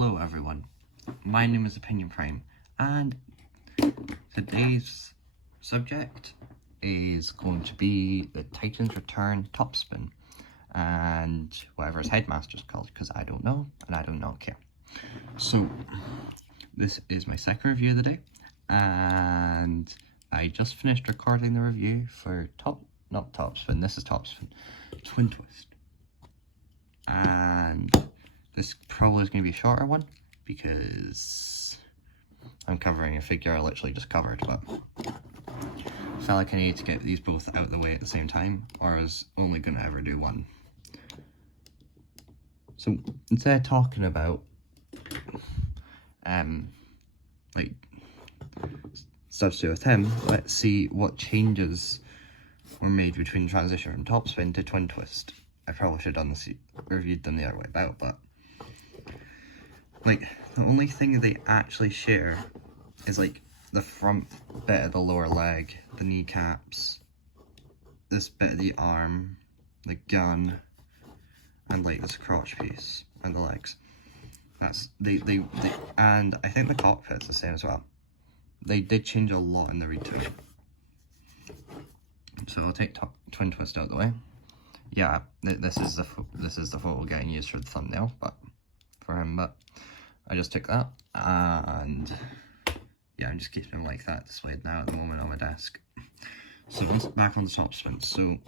Hello everyone, my name is Opinion Prime, and today's subject is going to be the Titans Return TopSpin, and whatever his headmaster's called, because I don't know, and I don't care. So, this is my second review of the day, and I just finished recording the review for not TopSpin, this is TopSpin, Twin Twist. And this probably is going to be a shorter one because I'm covering a figure I literally just covered, but I felt like I needed to get these both out of the way at the same time, or I was only going to ever do one. So instead of talking about like stuff to do with him, let's see what changes were made between transition from TopSpin to Twin Twist. I probably should have done this, reviewed them the other way about, but like the only thing they actually share is like the front bit of the lower leg, the kneecaps, this bit of the arm, the gun, and like this crotch piece and the legs. That's they and I think the cockpit's the same as well. They did change a lot in the retool. So I'll take Twin Twist out of the way. Yeah, this is the photo getting used for the thumbnail, but for him. But I just took that, and yeah, I'm just keeping him like that displayed now at the moment on my desk. So let's back on the TopSpin. So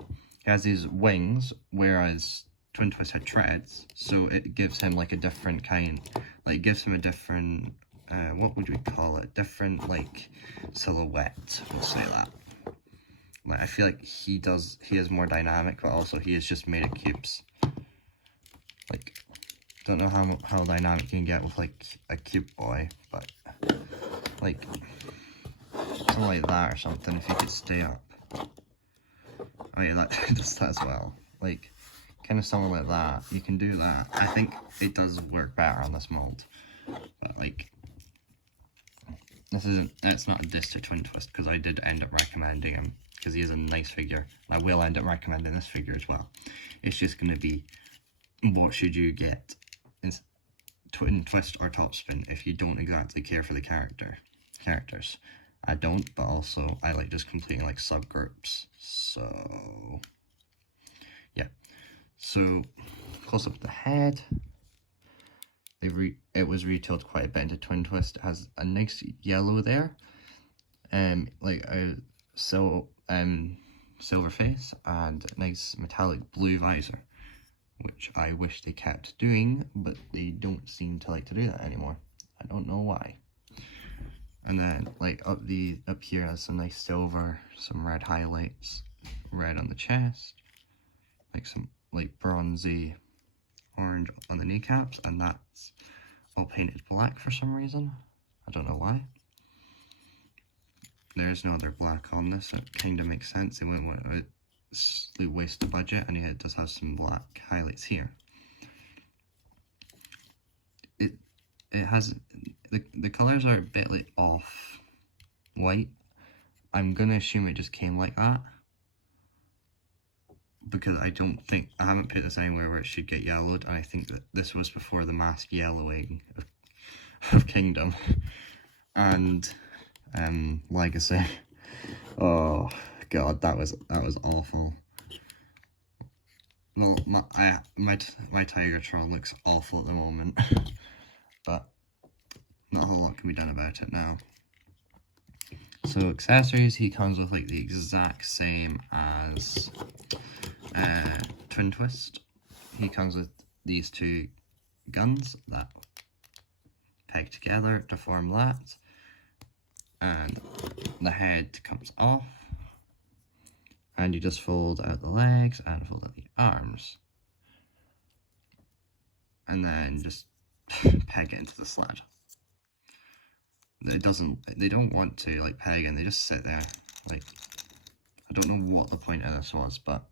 he has these wings, whereas Twin Twist had treads, so it gives him like a different kind, like gives him a different, what would we call it? Different like silhouette. We'll say that. Like, I feel like he is more dynamic, but also he has just made it cubes. Like, don't know how dynamic you can get with like a cube boy, but like something like that or something. If you could stay up. Oh yeah, that does that as well. Like, kind of something like that. You can do that. I think it does work better on this mold, but like, that's not a diss to Twin Twist, because I did end up recommending him because he is a nice figure. I will end up recommending this figure as well. It's just going to be, what should you get in Twin Twist or TopSpin if you don't exactly care for the characters. I don't, but also I like just completing like subgroups. So yeah. So close up the head. It was retooled quite a bit into Twin Twist. It has a nice yellow there, like a silver face and a nice metallic blue visor, which I wish they kept doing, but they don't seem to like to do that anymore. I don't know why. And then like up here has some nice silver, some red highlights, red on the chest, like some like bronzy orange on the kneecaps, and that's all painted black for some reason. I don't know why. There's no other black on this. It kind of makes sense. They wouldn't want to waste the budget, and it does have some black highlights here. It has the colors are a bit like off white. I'm gonna assume it just came like that, because I haven't put this anywhere where it should get yellowed, and I think that this was before the mask yellowing of Kingdom and Legacy. Oh god, that was awful. Well, my Tigertron looks awful at the moment, but not a whole lot can be done about it now. So accessories, he comes with like the exact same as Twin Twist. He comes with these two guns that peg together to form that, and the head comes off, and you just fold out the legs and fold out the arms, and then just peg it into the sled. They don't want to like peg in, they just sit there. Like, I don't know what the point of this was, but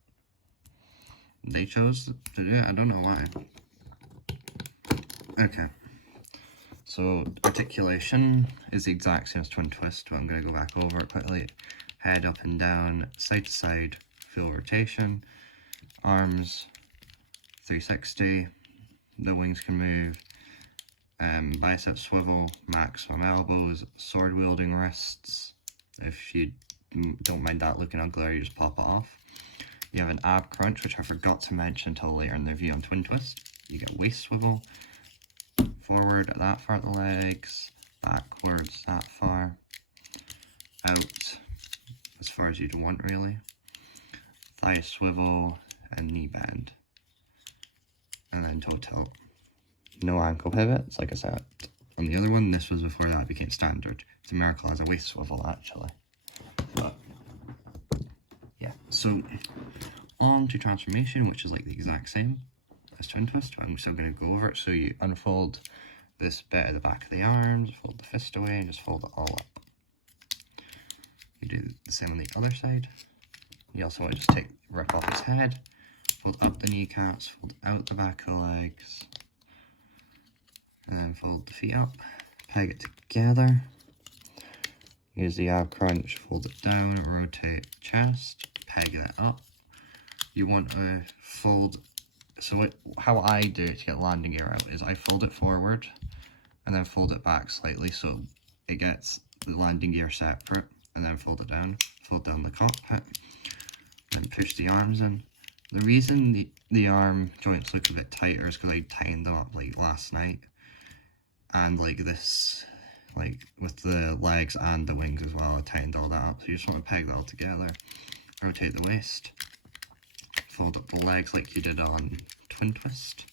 they chose to do it. I don't know why. Okay. So articulation is the exact same as Twin Twist, but I'm going to go back over it quickly. Head up and down, side to side, full rotation. Arms 360. The wings can move. bicep swivel, maximum elbows, sword wielding wrists. If you don't mind that looking ugly, or you just pop it off. You have an ab crunch, which I forgot to mention until later in the review on twin twist. You get waist swivel, forward that far at the legs, backwards that far, out as far as you'd want really, thigh swivel and knee bend, and then toe tilt. No ankle pivots, like I said. On the other one, this was before that became standard. It's a miracle as a waist swivel actually. But yeah, so on to transformation, which is like the exact same as twin twist. I'm still going to go over it. So you unfold this bit at the back of the arms, fold the fist away, and just fold it all up. You do the same on the other side. You also want to just rip off his head, fold up the kneecaps, fold out the back of the legs, and then fold the feet up, peg it together. Use the ab crunch, fold it down, rotate chest, peg it up. You want to fold, so how I do it to get landing gear out is I fold it forward and then fold it back slightly so it gets the landing gear separate, and then fold down the cockpit, then push the arms in. The reason the arm joints look a bit tighter is because I tightened them up like last night, and like this, like with the legs and the wings as well, I tightened all that up. So you just want to peg that all together, rotate the waist, fold up the legs like you did on twin twist,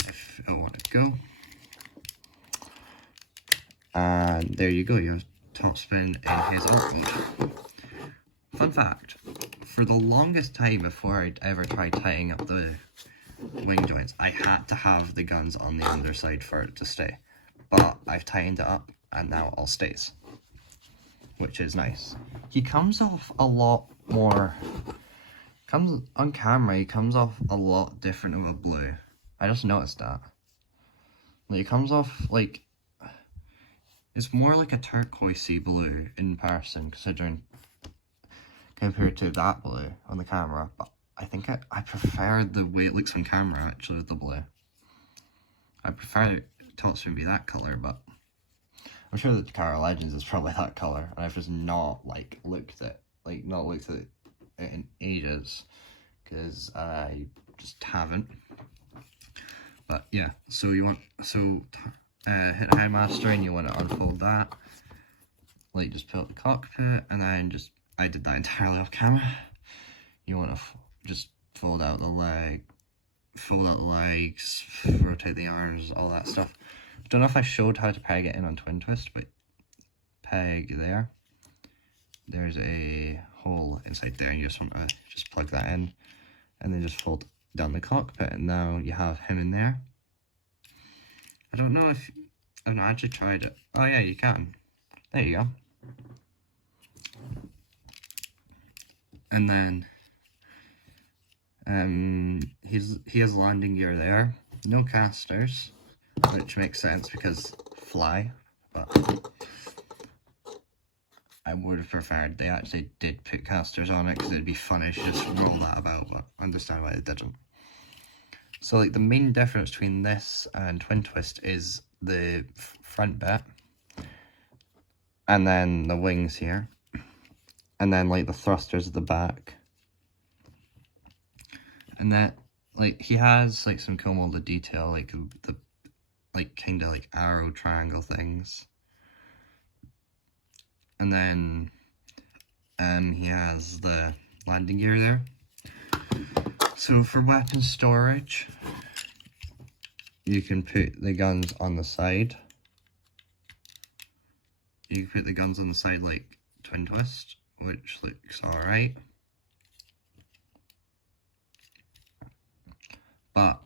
if I want to go. And there you go, you have TopSpin in his alt mode. Fun fact, for the longest time before I'd ever tried tightening up the wing joints, I had to have the guns on the underside for it to stay. But I've tightened it up and now it all stays, which is nice. He comes off a lot more, on camera he comes off a lot different of a blue. I just noticed that. Like, he comes off like, it's more like a turquoisey blue in person compared to that blue on the camera, but I think I prefer the way it looks on camera actually with the blue. I prefer TopSpin to be that colour, but I'm sure that Car Legends is probably that colour, and I've just not looked at it in ages, because I just haven't. But yeah, so you want hit Headmaster and you want to unfold that, like just pull up the cockpit, and then I did that entirely off camera. You want to just fold out the legs, rotate the arms, all that stuff. Don't know if I showed how to peg it in on twin twist, but peg there. There's a hole inside there, and you just want to just plug that in, and then just fold down the cockpit, and now you have him in there. I don't know if I've not actually tried it. Oh yeah, you can. There you go. And then he has landing gear there. No casters, which makes sense because fly, but I would have preferred they actually did put casters on it, because it'd be funny to just roll that about, but I understand why they didn't. So like the main difference between this and twin twist is the front bit, and then the wings here, and then like the thrusters at the back, and that like he has like some cool molded detail, like the kind of like arrow triangle things, and then he has the landing gear there. So for weapon storage, you can put the guns on the side. You can put the guns on the side like twin twist, which looks alright. But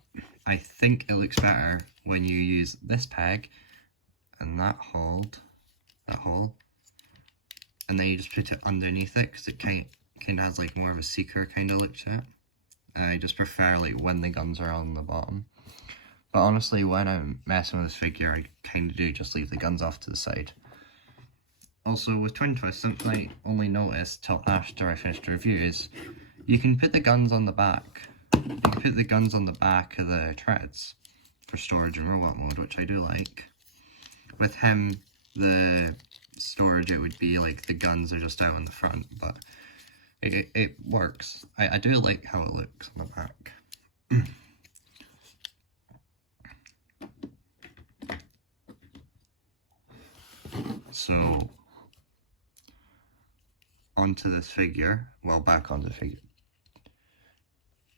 I think it looks better when you use this peg and that hole, and then you just put it underneath it, because it kind of has like more of a seeker kind of look to it. I just prefer like when the guns are on the bottom. But honestly, when I'm messing with this figure, I kind of do just leave the guns off to the side. Also, with twin twist, something I only noticed till after I finished the review is you can put the guns on the back. You can put the guns on the back of the treads for storage and robot mode, which I do like. With him, the storage, it would be like the guns are just out in the front, but it works. I do like how it looks on the back. So, onto this figure. Well, back onto the figure.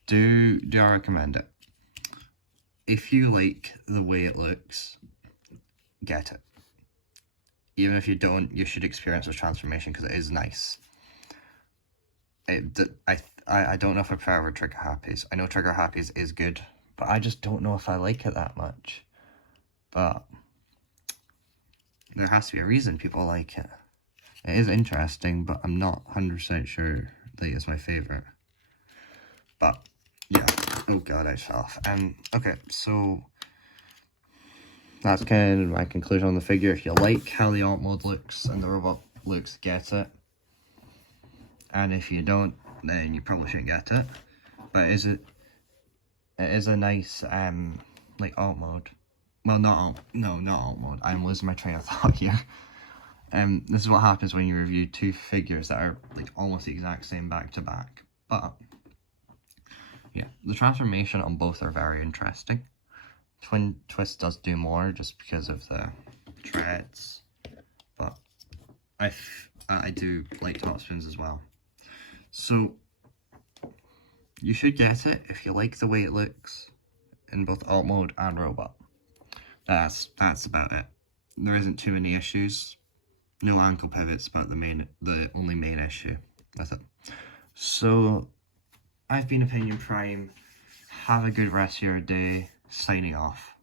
Do I recommend it? If you like the way it looks, get it. Even if you don't, you should experience this transformation because it is nice. I don't know if I prefer over Trigger Happy's. I know Trigger Happy's is good, but I just don't know if I like it that much. But there has to be a reason people like it. It is interesting, but I'm not 100% sure that it's my favourite. But, yeah. Oh god, I fell off. Okay, so that's kind of my conclusion on the figure. If you like how the alt mode looks and the robot looks, get it. And if you don't, then you probably shouldn't get it. But it is a nice like alt mode. Well, not alt mode. I'm losing my train of thought here. This is what happens when you review two figures that are like almost the exact same back to back. But yeah, the transformation on both are very interesting. Twin Twist does do more just because of the treads, but I do like TopSpins as well. So you should get it if you like the way it looks in both alt mode and robot. That's about it. There isn't too many issues. No ankle pivots, but the only main issue with it. So I've been Opinion Prime. Have a good rest of your day. Signing off.